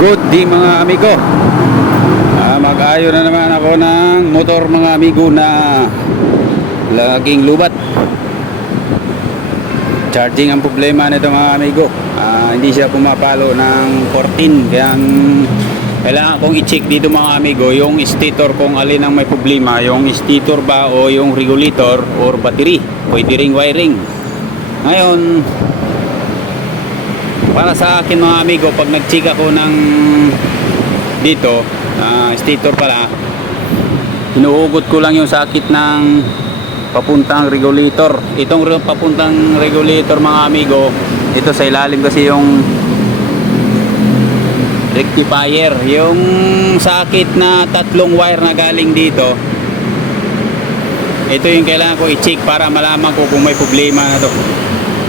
Good day mga amigo. Mag-ayo na naman ako ng motor mga amigo na laging lubat. Charging ang problema nito mga amigo. Hindi siya pumapalo ng 14. Kaya kailangan kong i-check dito mga amigo yung stator kung alin ang may problema. Yung stator ba o yung regulator or battery. Pwede ring wiring. Ngayon, para sa akin mga amigo, pag nag-check ako ng dito, stator pala, hinuugot ko lang yung sakit ng papuntang regulator. Itong papuntang regulator mga amigo, ito sa ilalim kasi yung rectifier. Yung sakit na tatlong wire na galing dito, ito yung kailangan ko i-check para malaman ko kung may problema na to.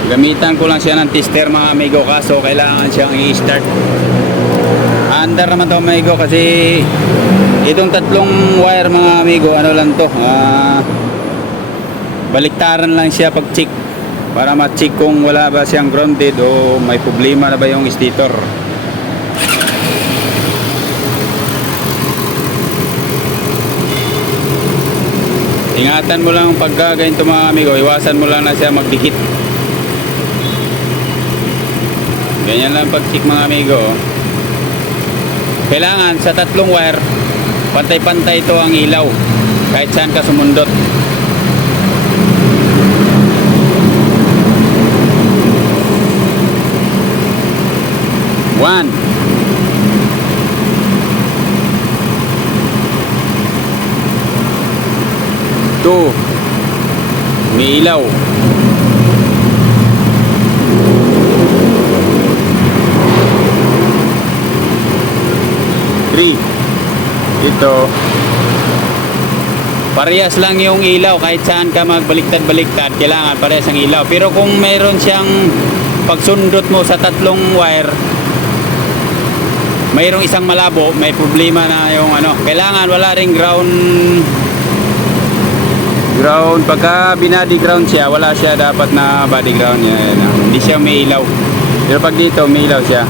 Gamitan ko lang siya ng tester mga amigo, kaso kailangan siyang i-start. Under naman to mga amigo kasi itong tatlong wire mga amigo, ano lang to, baliktaran lang siya pag check para ma-check kung wala ba siyang grounded o may problema na ba yung stator. Ingatan mo lang pag ganito mga amigo, iwasan mo lang na siya magdikit. Ganyan lang pag-check mga amigo. Kailangan sa tatlong wire, pantay-pantay ito ang ilaw kahit saan ka sumundot. One. Two. May ilaw. 3. Ito, parehas lang yung ilaw kahit saan ka magbaliktad-baliktad, kailangan parehas ang ilaw. Pero kung mayroon siyang pagsundot mo sa tatlong wire, mayroong isang malabo, may problema na yung ano, kailangan wala ring ground. Pagka binody ground siya, wala siya dapat na body ground niya, hindi siya may ilaw. Pero pag dito may ilaw siya.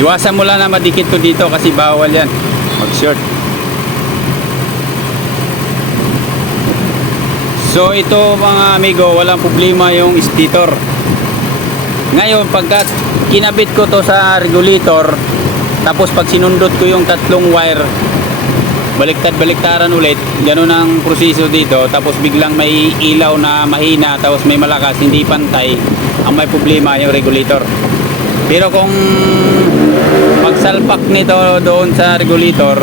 Iwasan mo lang na madikit to dito kasi bawal yan mag-short. So ito mga amigo, walang problema yung stator. Ngayon pagka kinabit ko to sa regulator, tapos pag sinundot ko yung tatlong wire, baliktad-baliktaran ulit, ganun ang proseso dito. Tapos biglang may ilaw na mahina, tapos may malakas, hindi pantay, ang may problema yung regulator. Pero kung magsalpak nito doon sa regulator,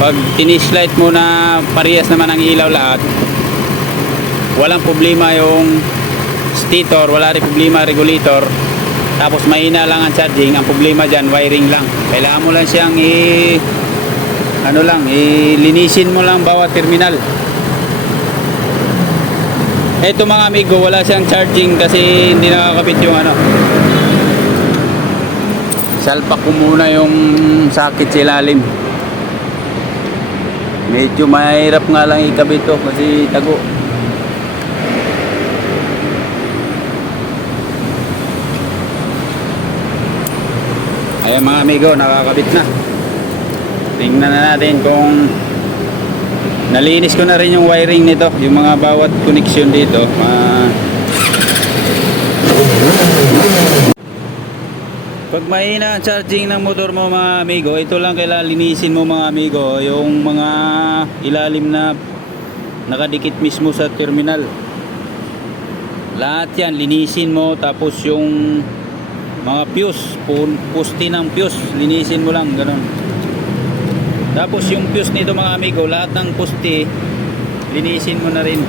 pag tinislight mo na parehas naman ang ilaw lahat, walang problema yung stator, wala rin problema regulator, tapos mahina lang ang charging. Ang problema dyan, wiring lang. Kailangan mo lang siyang linisin mo lang bawat terminal. Eto mga amigo, wala siyang charging kasi hindi nakakabit yung ano. Salpak ko muna yung sakit sa ilalim. Medyo mahirap nga lang ikabit to kasi tago. Ayan mga amigo, nakakabit na. Tingnan na natin kung nalinis ko na rin yung wiring nito, yung mga bawat connection dito. Pag mahina ang charging ng motor mo mga amigo, ito lang kailangan linisin mo mga amigo, yung mga ilalim na nakadikit mismo sa terminal. Lahat yan linisin mo, tapos yung mga fuse, pusti ng fuse, linisin mo lang, ganun. Tapos yung fuse nito mga amigo, lahat ng pusti linisin mo na rin.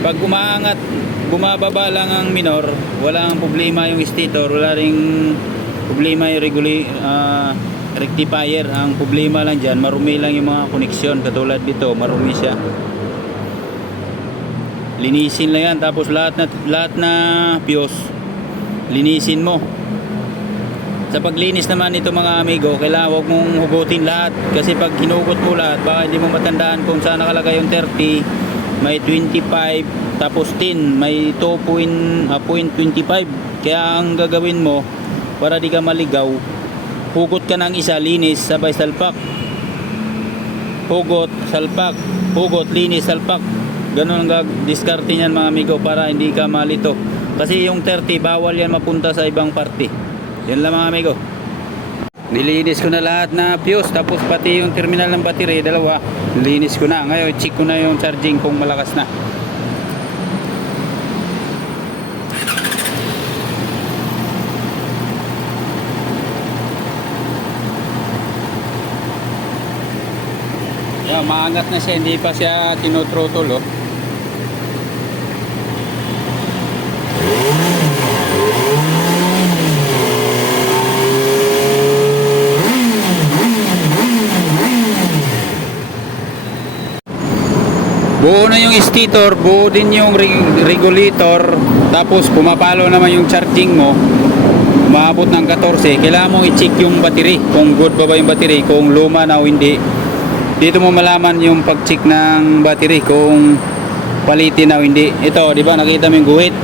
Pag umaangat, bumababa lang ang minor, wala ang problema yung stator, wala ring problema yung rectifier. Ang problema lang dyan, marumi lang yung mga koneksyon. Katulad dito, marumi siya. Linisin lang yan. Tapos lahat na fuse, linisin mo. Sa paglinis naman nito mga amigo, kailangan huwag mong hugutin lahat. Kasi pag hinugot mo lahat, baka hindi mo matandaan kung saan nakalagay yung 30, may 25, tapos 10, may 2.25. Kaya ang gagawin mo, para di ka maligaw, hugot ka ng isa, linis, sabay salpak. Hugot, salpak, hugot, linis, salpak. Ganun ang diskarte niyan mga amigo para hindi ka malito. Kasi yung 30, bawal yan mapunta sa ibang parte. Yan lang mga amigo. Nilinis ko na lahat na fuse, tapos pati yung terminal ng battery, dalawa. Nilinis ko na. Ngayon, check ko na yung charging kung malakas na. Yeah, maangat na siya, hindi pa siya tinotrotol, oh. Buo na yung stator, buo din yung regulator, tapos pumapalo naman yung charging mo, umaabot ng 14. Kailangan mong i-check yung battery, kung good ba yung battery, kung luma na o hindi. Dito mo malaman yung pag-check ng battery, kung palitin na o hindi. Ito, di ba, nakita mo yung guhit.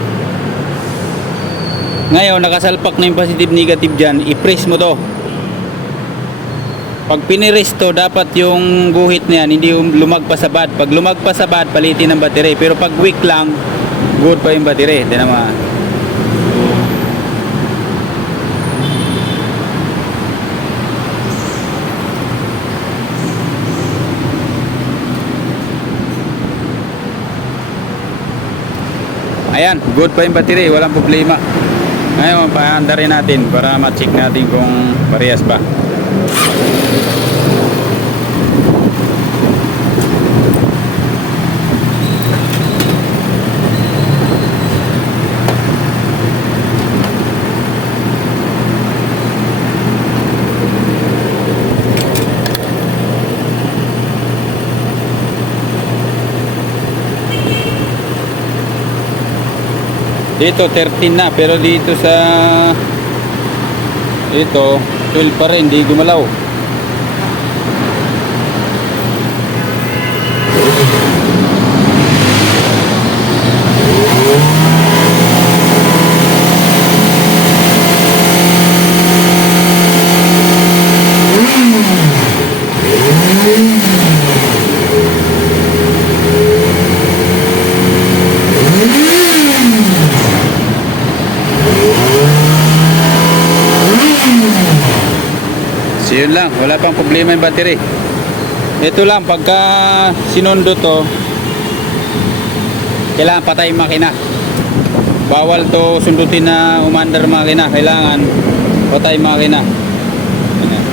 Ngayon, nakasalpak na yung positive negative dyan, i-press mo to. Pag piniris to, dapat yung guhit na yan hindi lumagpas sa bad. Pag lumagpas sa bad, palitin ng battery. Pero pag weak lang, good pa yung battery. Di naman. Ayan, good pa yung battery. Walang problema. Ngayon, paanda rin natin para ma-check natin kung parehas pa. Dito 13 na, pero dito sa ito 12 pa rin, di gumalaw. So yun lang, wala pang problema yung battery. Ito lang, pagka sinundo to, kailangan patay yung makina. Bawal to sundutin na umandar makina. Kailangan patay yung makina. Ayan.